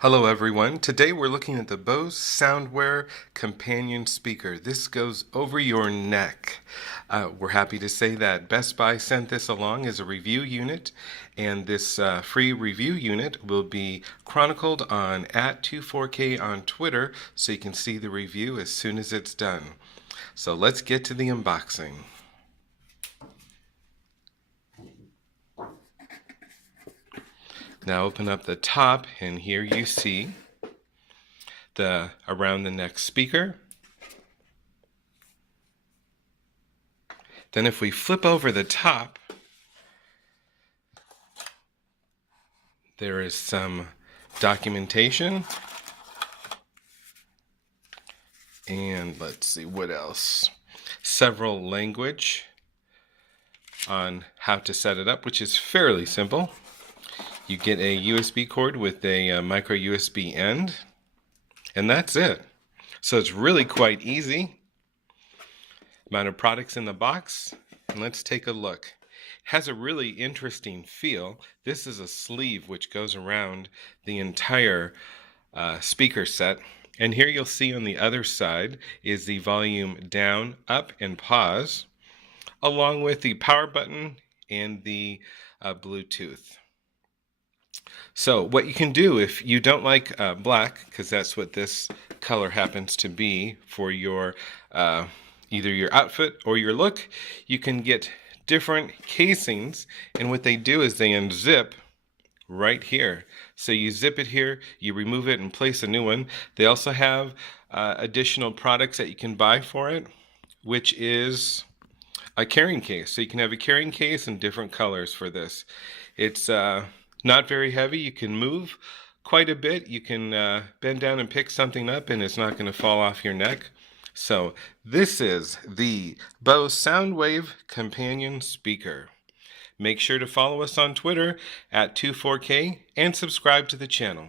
Hello everyone. Today we're looking at the Bose Soundwear companion speaker. This goes over your neck. We're happy to say that Best Buy sent this along as a review unit, and this free review unit will be chronicled on @24k on Twitter, so you can see the review as soon as it's done. So let's get to the unboxing. Now open up the top, and here you see the around the neck speaker. Then if we flip over the top, there is some documentation. And let's see what else. Several language on how to set it up, which is fairly simple. You get a USB cord with a micro USB end, and that's it. So it's really quite easy. Amount of products in the box, and let's take a look. It has a really interesting feel. This is a sleeve which goes around the entire speaker set. And here you'll see on the other side is the volume down, up, and pause, along with the power button and the Bluetooth. So what you can do if you don't like black, because that's what this color happens to be for your either your outfit or your look, you can get different casings, and what they do is they unzip right here. So you zip it here, you remove it and place a new one. They also have additional products that you can buy for it, which is a carrying case. So you can have a carrying case in different colors for this. It's not very heavy. You can move quite a bit. You can bend down and pick something up, and it's not going to fall off your neck. So this is the Bose Soundwave companion speaker. Make sure to follow us on Twitter @24k and subscribe to the channel.